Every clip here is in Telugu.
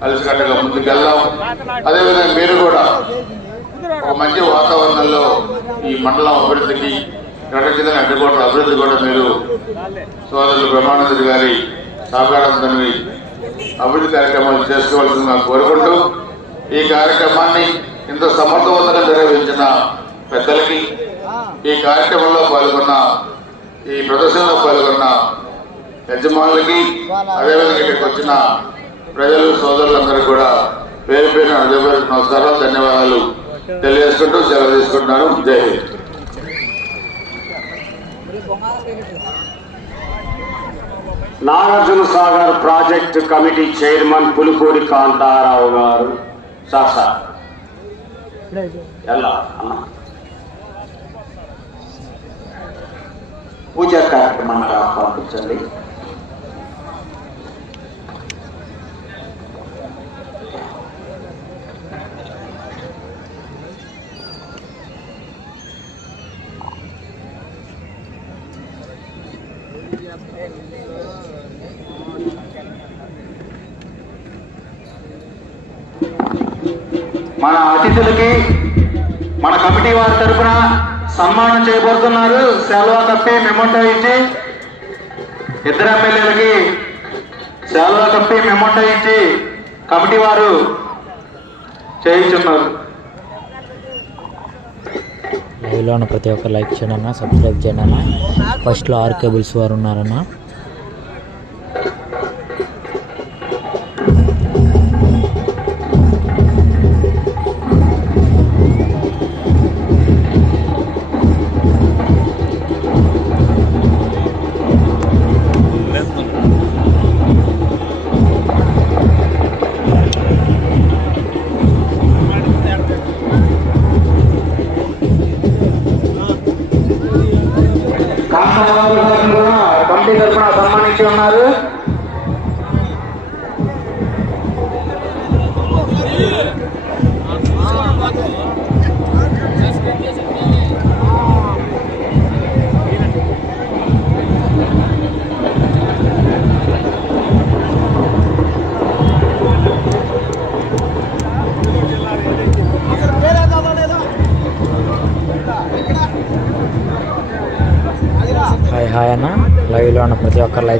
కలిసికట్టుగా ముందుకెళ్దాం అదేవిధంగా మీరు కూడా ఒక మంచి వాతావరణంలో ఈ మండలం అభివృద్ధికి ప్రకటించిన అడ్డుకోట్ల అభివృద్ధి కూడా మీరు సోదరులు బ్రహ్మానందుడి గారి సహకారంతో అభివృద్ధి కార్యక్రమాలు చేసుకోవాల్సిందిగా కోరుకుంటూ ఈ కార్యక్రమాన్ని ఇంత సమర్థవంతంగా నిర్వహించిన పెద్దలకి ఈ కార్యక్రమంలో పాల్గొన్న ఈ ప్రదర్శనలో పాల్గొన్న యజమానులకి అదేవిధంగా ఇక్కడికి వచ్చిన ప్రజలు సోదరులందరూ కూడా పేరు పేరున హృదయపూర్వక నమస్కారాలు ధన్యవాదాలు తెలియజేసుకుంటూ సెలవు తీసుకుంటున్నాను. జై Hind. Nagarjuna Sagar project committee chairman Pulipudi Kantharao గారు. Sir sir. ఎలా అన్న. పూజా కార్యక్రమాన్ని పంపించండి సన్మానం చేయబోతున్నారు. సెలవు కప్పి మెమోటో ఇచ్చి ఇద్దరు ఎమ్మెల్యేలకి సెలవు కప్పి మెమోటో ఇచ్చి కమిటీ వారు చేయించున్నారు. లైవ్లో ఉన్న ప్రతి ఒక్క లైక్ చేయనన్నా సబ్స్క్రైబ్ చేయండి ఫస్ట్లో ఆర్ కేబుల్స్ వారు ఉన్నారన్నా.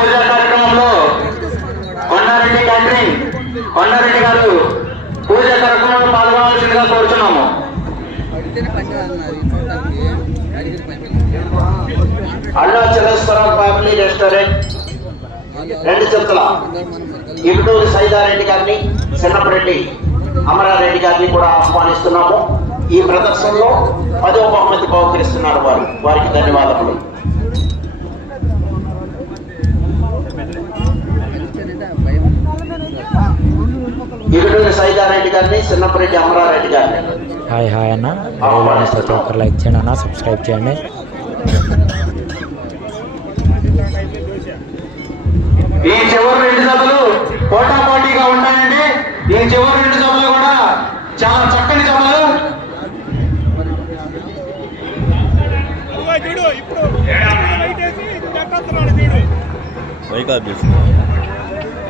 పూజ కార్యక్రమంలో కొండారెడ్డి క్యాటరింగ్ కొండారెడ్డి గారు పూజ కార్యక్రమంలో పాల్గొనాల్సిందిగా కోరుతున్నాము అరుణాచలేశ్వరం ఫ్యామిలీ రెస్టారెంట్. రెండు చెప్తుల ఇరుటూరు సైదారెడ్డి గారిని చిన్నపరెడ్డి అమరారెడ్డి గారిని కూడా ఆహ్వానిస్తున్నాము. ఈ ప్రదర్శనలో పదో బహుమతి బహుకరిస్తున్నారు వారు. వారికి ధన్యవాదములు. ఇరుటూరు సైదారెడ్డి గారిని చిన్నపరెడ్డి అమరారెడ్డి గారిని. హాయ్ హాయ్ అన్న. లైవ్లో ఉన్న ప్రతి ఒక్కరు లైక్ చేయండి అన్న. సబ్స్క్రైబ్ చేయండి. ఈ చివరి రెండు సభలు పోటాపోటీగా ఉంటాయండి. ఈ చివరి రెండు సభలు కూడా చాలా చక్కని సభలు. చూడు ఇప్పుడు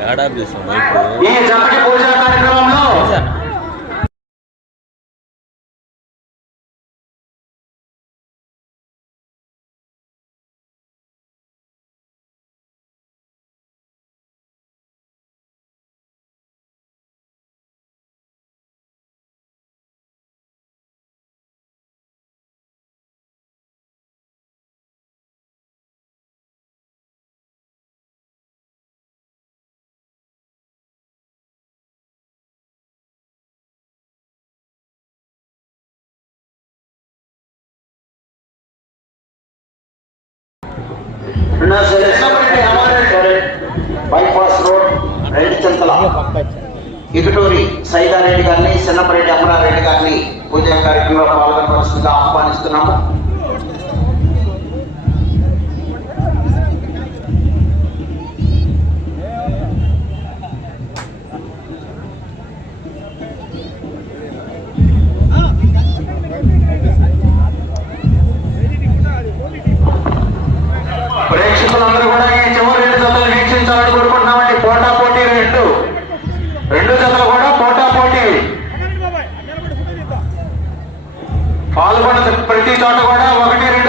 లైట్ వేసి ఇది కట్టేస్తున్నాడు చూడు వైకాప్ చేసింది ఏడా తీసాం మైకు ఈ జతకి పూజా కార్యక్రమంలో ఇటుటూరి సైదారెడ్డి గారిని చిన్నపరెడ్డి అమరారెడ్డి గారిని పూజా కార్యక్రమంలో పాల్గొనవలసిందిగా ఆహ్వానిస్తున్నాము. పాల్గొన్న ప్రతి చోట కూడా ఒకటి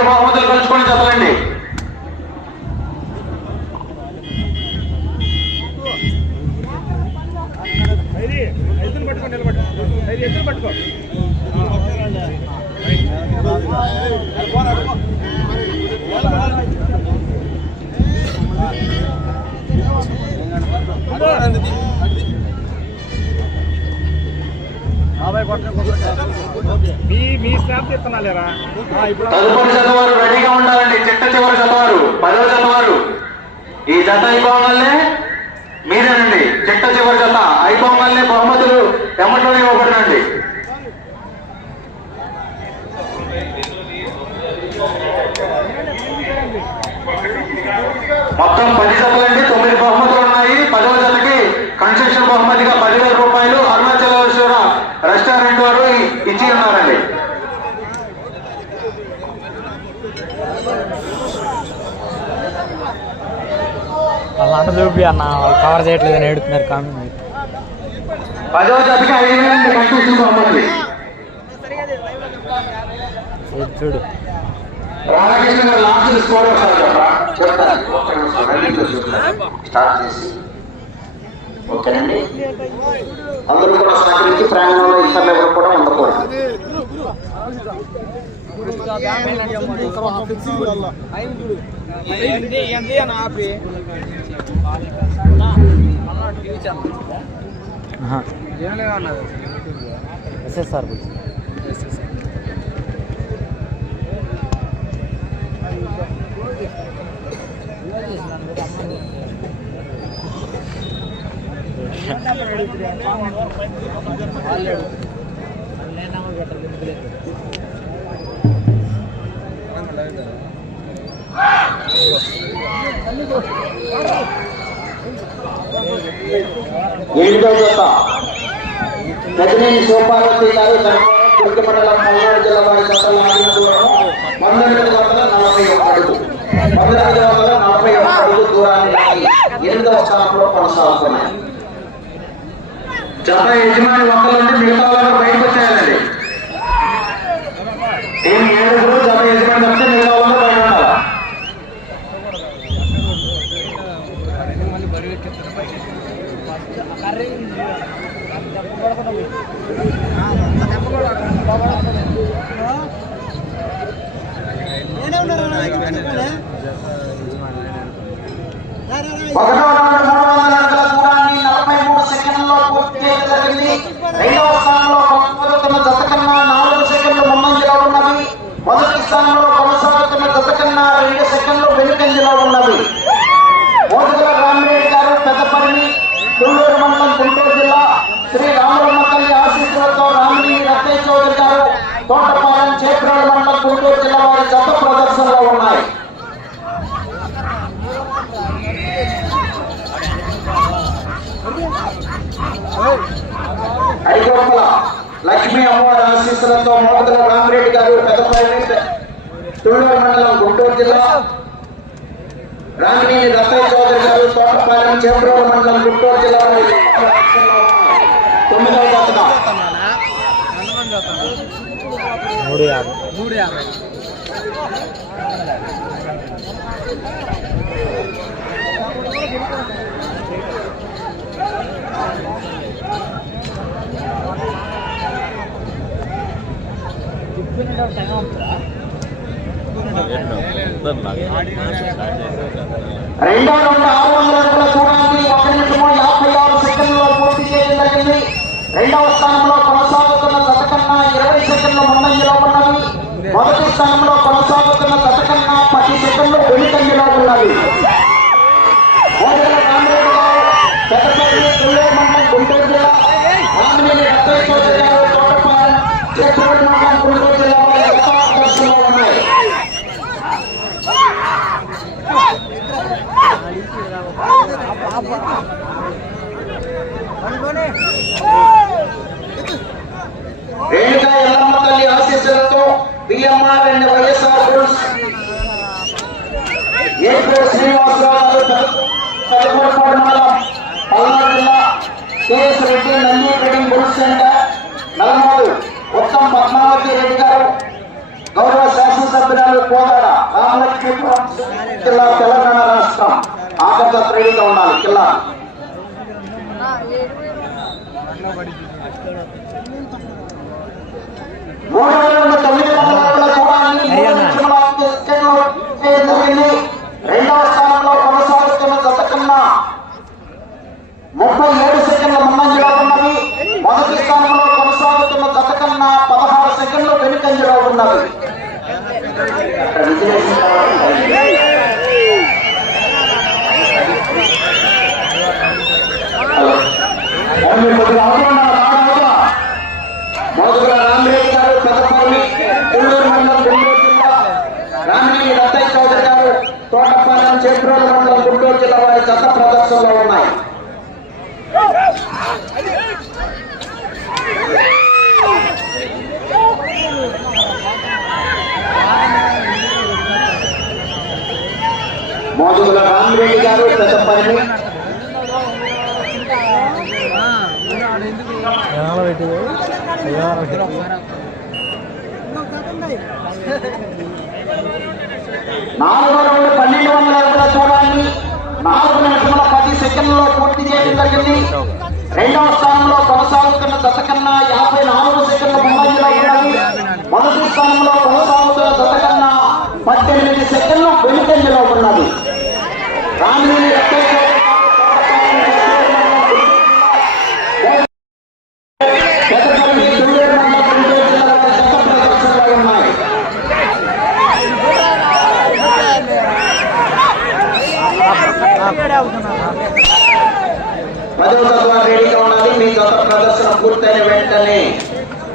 మీ స్టాఫ్ చెప్తున్నాలేరా ఇప్పుడు తదుపరి జత వారు రెడీగా ఉండాలండి. చిట్ట చివరి జత వారు పదవ జత వారు ఈ జత అయిపోగానే మీరేనండి. చిట్ట చివరి జత. అయిపోగానే బహుమతులు ఎమ్మట్లో ఇవ్వబడినండి మొత్తం పది జతలండి తొమ్మిది బహుమతులు ఉన్నాయి పదవ జతకి కన్స్ట్రక్షన్ బహుమతిగా పదివేల రూపాయలు అరుణాచలేశ్వర రెస్టారెంట్ వారు ఇచ్చి ఉన్నారండి వాళ్ళ అన్న వాళ్ళు కవర్ చేయట్లేదని ఏడుతున్నారు కామెంట్ చూడు. రాధాకృష్ణ గారు లాస్ట్ స్కోర్. స్టార్ట్ చేసి. ఓకేనండి? అందరూ కూడా సహకరించి ప్రాంగణంలో ఇతరులు ఎవరు కూడా ఉండకూడదు. ఎస్ఎస్ఆర్ ఎనిమిదవ జత గజనేని శివపార్వతి గారు దుర్గ మండలం పల్నాడు జిల్లా వారి జతలు ఆడిన దూరం పంతొమ్మిది వందల నలభై ఒక అడుగు పంతొమ్మిది వందల నలభై ఒక అడుగు దూరాన్ని ఎనిమిదవ స్థానంలో కొనసాగుతున్నాయి జత యజమాని ఒక్కరుండి మిగతా వాళ్ళు బయటకు వచ్చేయాలండి టీం ఏడుగురు జత యజమాని తప్పితే మిగతా వాళ్ళు బయట ఉండాలి ఒకటో రౌండ్ మూడు వందల అడుగుల దూరాన్ని నలభై మూడు సెకండ్లలో పూర్తి చేయడం జరిగింది రెండవ స్థానంలో కొనసాగుతున్న జత కన్నా నాలుగు సెకండ్లు ముందంజలో ఉన్నవి మొదటి స్థానంలో కొనసాగుతున్న జత కన్నా రెండు సెకండ్లు ఉన్నది. ఉన్నవి మోదుగుల రామిరెడ్డి గారు పెద్దపల్లి తుళ్ళూరు మండలం గుంటూరు జిల్లా శ్రీ రామరమ్మ తల్లి ఆశీస్సులతో రామిని రత్తయ్య చౌదరి గారు తోటపాలెం చేపరాడు మండలం గుంటూరు జిల్లా వారి గత ప్రదర్శనలో ఉన్నాయి. ఐగొప్పల లక్ష్మీ అమ్మవారి ఆశీస్సులతో మోదల రామిరెడ్డి గారు పెద్దపల్లి తుళ్ళూరు మండలం గుంటూరు జిల్లా రామినేని రత్తయ్య చౌదరి గారు తోటపాలెం చేబ్రోలు మండలం గుంటూరు జిల్లా తొమ్మిదవ జాతకం మూడు యాభై మూడు యాభై రెండో రౌండ్ ఆరు వందల అడుగుల దూరాన్ని ఒక నిమిషము యాభై ఆరు సెకండ్లో పూర్తి చేయడం జరిగింది రెండవ స్థానంలో కొనసాగుతున్న గతకన్నా ఇరవై సెకండ్లు ముందంజలో ఉన్నవి మొదటి స్థానంలో కొనసాగుతున్న గతకన్నా పది సెకండ్లు వెనుకంజలో ఉన్నవి గుంటూరు జిల్లా రామినేని రత్తయ్య చౌదరి మండలం గుంటూరు జిల్లా వారి యథాదర్శంలో ఉన్నాయి రేణుకా ఎల్లమ్మ తల్లి ఆశీస్సులతో BMR and YSR groups Epur Srinivasarao గారు మండలం పల్నాడు జిల్లా KS Reddy Nandi trading group center Nalmuru Uttam Padmavathi Reddy గారు గౌరవ శాసనసభ్యురాలు కోదాడ రామలక్ష్మీపురం జిల్లా తెలంగాణ రాష్ట్రం. ఆకర్ష ఉండాలి జిల్లా రెండవ స్థానంలో కొనసాగుతున్న గత కన్నా ముప్పై ఏడు సెకండ్ల ముందంజలో ఉన్నవి మొదటి స్థానంలో కొనసాగుతున్న గత కన్నా పదహారు సెకండ్లు వెనుకంజలో ఉన్నవి అక్కడ విజయ్ హలో. ఓన్లీ కొద్దిగా అవతల ఉన్నారు, బాగా అవతల. మొదలుగా రామరెడ్డి గారు పెద్దపల్లి గుంటూరు మండలం గుంటూరు జిల్లా రామినేని రత్తయ్య చౌదరి గారు తోటపాలెం చేబ్రోలు మండలం గుంటూరు జిల్లా వారి గత ప్రదర్శనలో ఉన్నాయి మోదుగుల రామిరెడ్డి గారు చెప్పండి రౌండ్ పన్నెండు వందల అడుగుల దూరాన్ని నాలుగు నిమిషముల పది సెకండ్లలో పూర్తి చేయడం జరిగింది. రెండవ స్థానంలో కొనసాగుతున్న దశ కన్నా యాభై నాలుగు సెకండ్ల ముందంజలో ఉన్నది మొదటి స్థానంలో కొనసాగుతున్న దశ కన్నా పద్దెనిమిది సెకండ్లు వెనుకంజలో ఉన్నది. పదవ తత్వాలు రెడీగా ఉన్నది మీ గత ప్రదర్శన పూర్తయిన వెంటనే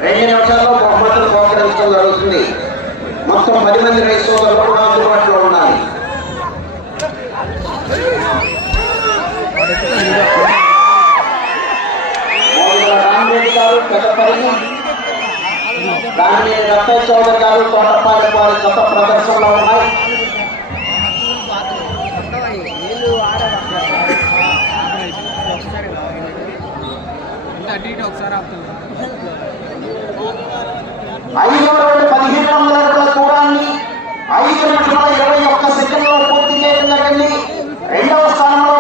రెండు నిమిషాల్లో బహుమతులు పోకరించడం జరుగుతుంది. మొత్తం పది మంది రైతు సోదరులు కూడా అందుబాటులో ఉండాలి. మోదుగుల రత్తయ్య చౌదరి గారు తోటపాలెం వారి గత ప్రదర్శనలో ఉన్నాయి పదిహేను వందల అడుగుల దూరాన్ని ఐదు నిమిషముల ఇరవై ఒక్క సెకండ్లో పూర్తి చేయడం జరిగింది రెండవ స్థానంలో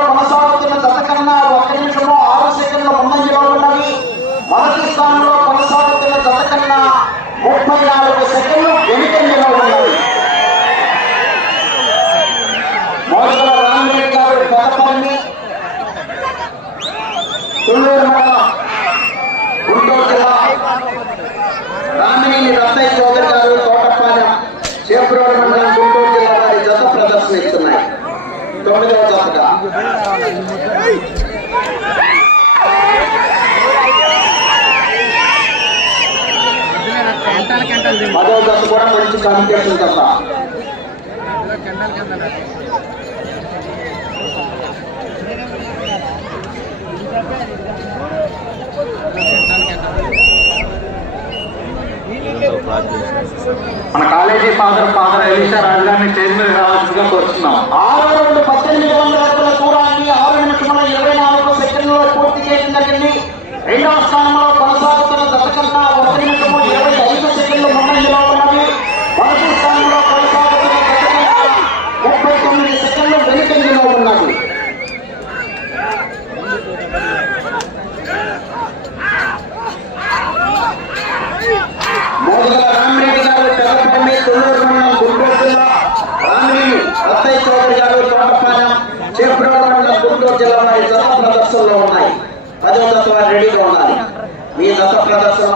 చూస్తున్నాం ఆరు రెండు పద్దెనిమిది వందల ఎకరాల దూరాన్ని ఆరు నిమిషముల ఇరవై నాలుగు సెకండ్లలో పూర్తి చేసిందండి. రెండవ స్థానంలో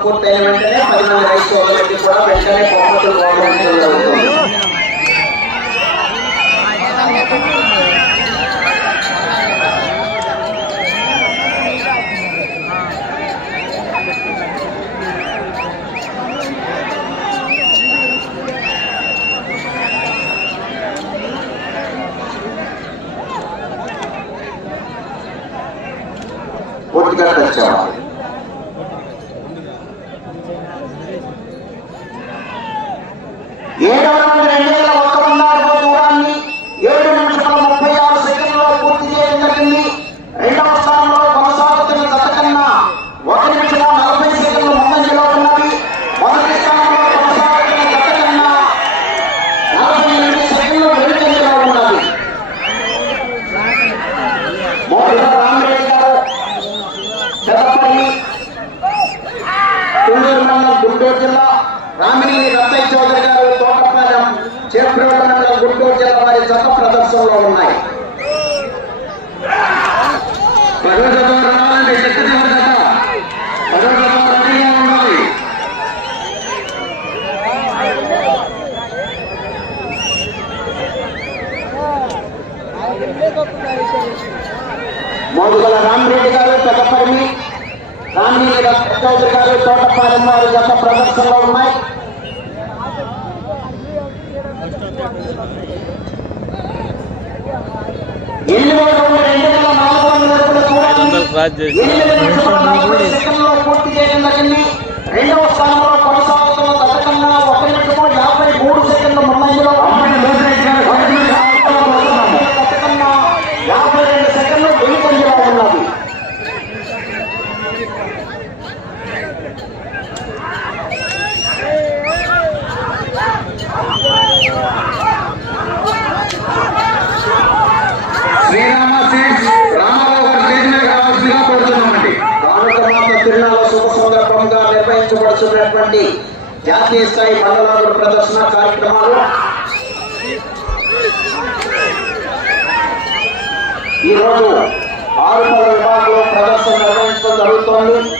corpo é, é. ಕೈದು ಕರೆ ತೋಟ ಪಾಲನ್ನಾರು ಜತ ಪ್ರದರ್ಶನಗಳು ఉన్నాయి ఇల్లు రెండు వేల నాలుగు వందల కూడా చూడాలి జాతీయ స్థాయి మండలాల ప్రదర్శన కార్యక్రమాలు. ఈరోజు ఆరు పద విభాగంలో ప్రదర్శన నిర్వహించడం జరుగుతోంది.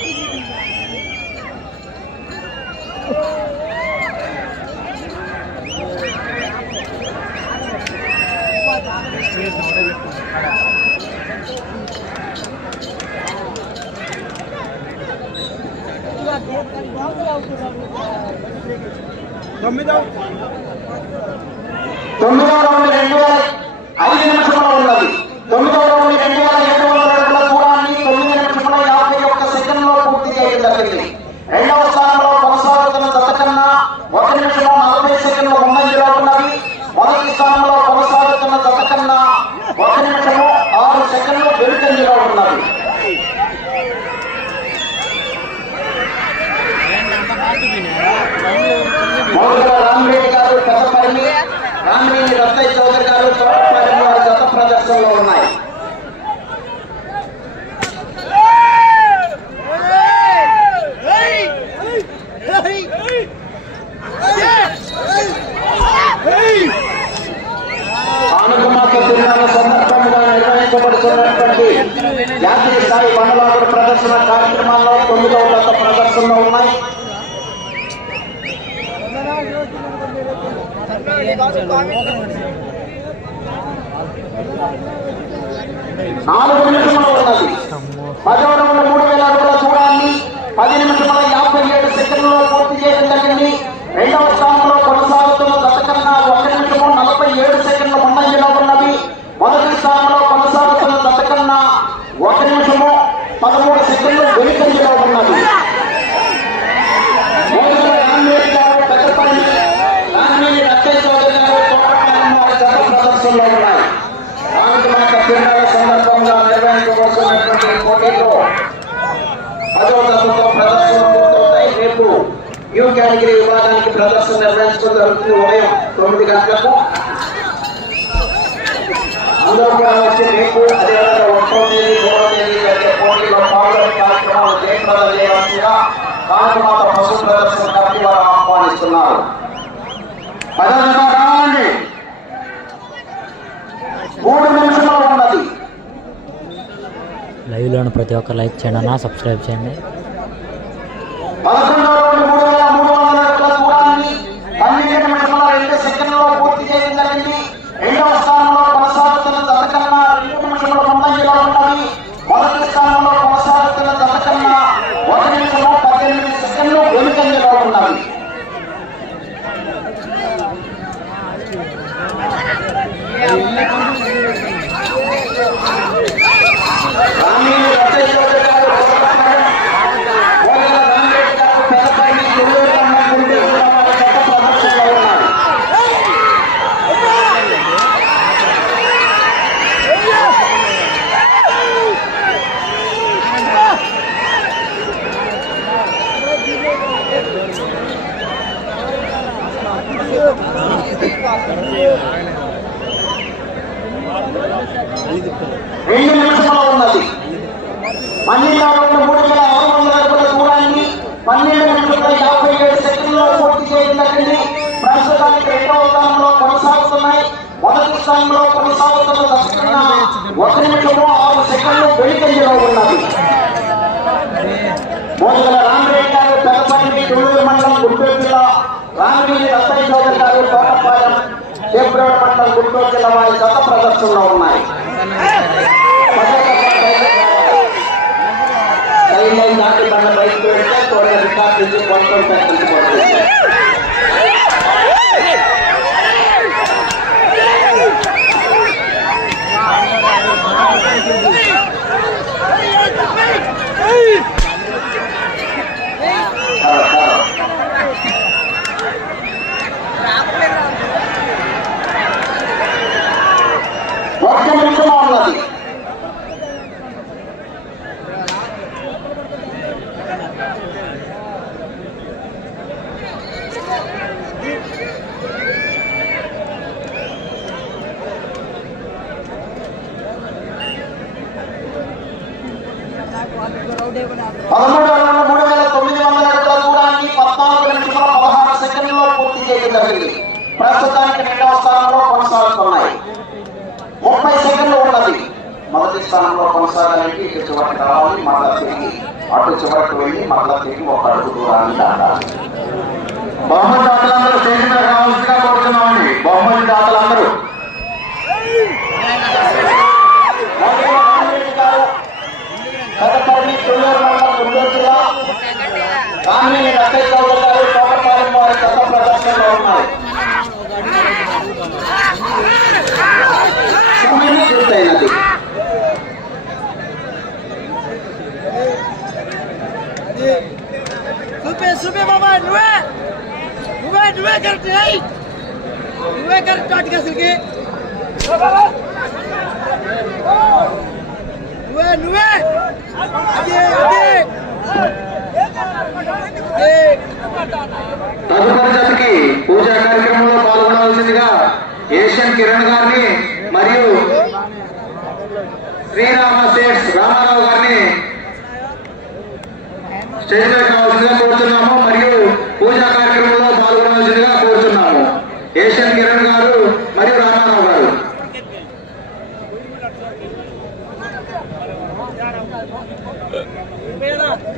మౌలిగా రామరెడ్డి గారు కథపరిమి రామరెడ్డి రత్తయ్య చౌదరి గారు కథపరిమి వారి గత ప్రదర్శనలో ఉన్నారు నాలుగు యూ విభాగానికి ప్రదర్శన నిర్వహించడం జరుగుతుంది ఉదయం తొమ్మిది గంటలకు అందరూ కూడా వచ్చి రేపు అదేవిధంగా ఒకటో తేదీ మూడో తేదీ జరిగే పోటీలో పాల్గొనే కార్యక్రమాలు జయప్రదం చేయవలసిందిగా కాంతిమాత పశు ప్రదర్శన కమిటీ వారు ఆహ్వానిస్తున్నారు. పదో జత మూడు నిమిషంలో ఉన్నది. లైవ్లోని ప్రతి ఒక్క లైక్ చేయండి అన్న సబ్స్క్రైబ్ చేయండి పదకొండవ రౌండ్ మూడు వేల మూడు వందల అడుగుల దూరాన్ని పన్నెండు నిమిషంలో రెండు సెకండ్లలో పూర్తి చేయడం జరిగింది రెండవ స్థానంలో కొనసాగుతున్న జత కన్నా రెండు నిమిషముల ముందంజలో ఉన్నది మొదటి స్థానంలో కొనసాగుతున్న జత కన్నా ఒక నిమిషము పద్దెనిమిది సెకండ్లు వెనుకంజలో ఉన్నది రామీని రత్తయ్య గారు కొత్తపాలెం, మోగల రామరెడ్డి గారు పెదపల్లి, కొల్లూరు మండలం గుంటూరు జిల్లా వారి జత ప్రదర్శనలో ఉన్నారు. రెండు నిమిషంలో ఉన్నది పన్నెండవ రౌండ్ మూడు వేల ఆరు వందల అడుగుల దూరాన్ని పన్నెండు నిమిషాల యాభై ఏడు సెకండ్లో పూర్తి చేయడం జరిగింది ప్రస్తుతానికి రెండవ స్థానంలో కొనసాగుతున్నాయి మొదటి స్థానంలో కొనసాగుతున్న దక్షిణ ఒక నిమిషము ఆరు సెకండ్లు వెనుకంజలో ఉన్నది మోదల రామరెడ్డి గారు పెద్దపల్లి తొమ్మిది మండలం గుంటూరు జిల్లా రామగిరి రత్తయ్య చౌదరి గారు తోటపాలెం చేబ్రోడ్ మండలం గుంటూరు జిల్లా వారి గత ప్రదర్శనలో ఉన్నాయి సైడ్ లైన్ దాటి బండ బయటకు వెళ్తే త్వరగా రికార్డ్ నుంచి కొనుక్కొని Hey! పదమూడు వందల మూడు వేల తొమ్మిది వందల అడుగుల దూరాన్ని పద్నాలుగు నిమిషాల పదహారు సెకండ్లో పూర్తి చేయడం జరిగింది ప్రస్తుతానికి రెండవ స్థానంలో కొనసాగుతున్నాయి ముప్పై సెకండ్లు ఉన్నది మొదటి స్థానంలో కొనసాగాలంటే ఇటు చివరికి రావాలి మరలా తిరిగి అటు చివరికి వెళ్ళి మరలా తిరిగి ఒక అడుగు దూరాన్ని దాటాలి బహుమతి దాతలందరూ స్టేజ్ రావాల్సిందిగా కోరుతున్నామండి బహుమతి దాతలందరూ మోదీ రామరెడ్డి గారు పెదపల్లి తుళ్ళూరు మండలం గుంటూరు జిల్లా రామినేని రత్తయ్య చౌదరి గారు తోటపాలెం వారి గత ప్రదర్శనలో ఉన్నారు సమయం పూర్తయినది సుబే సుబే బాబా నువ్వే నువ్వే నువ్వే కరెక్ట్ అయ్యి నువ్వే కరెక్ట్ వాటికి అసలుకి నువ్వే నువ్వే! అదే అదే! తదుపరి జతకి పూజా కార్యక్రమంలో పాల్గొనవలసిందిగా ఏషియన్ కిరణ్ గారిని మరియు శ్రీరామ సేట్స్ రామారావు గారిని స్టేజ్ మీద కావాల్సిందిగా కోరుతున్నాము మరియు పూజా కార్యక్రమంలో పాల్గొనవలసిందిగా కోరుతున్నాము. ఏషియన్ కిరణ్ గారు మరియు రామారావు గారు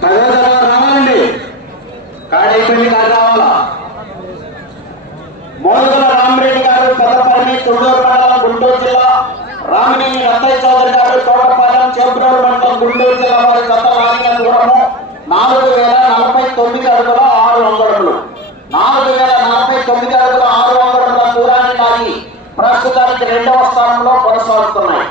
పదో తరగతి రావాలండి కార్డు అయిపోయింది కార్డు రావాలా మోదుగుల రామరెడ్డి గారు పెద్దపల్లి తుళ్ళూరు మండలం గుంటూరు జిల్లా రామినేని రత్తయ్య చౌదరి గారు తోటపాలెం చేబ్రోడ్ మండలం గుంటూరు జిల్లా వారి గత లాగిన దూరము నాలుగు వేల నలభై తొమ్మిది అడుగుల ఆరు అంగుళములు నాలుగు వేల నలభై తొమ్మిది అడుగుల ఆరు అంగుళముల దూరాన్ని లాగి ప్రస్తుతానికి రెండవ స్థానంలో కొనసాగుతున్నాయి.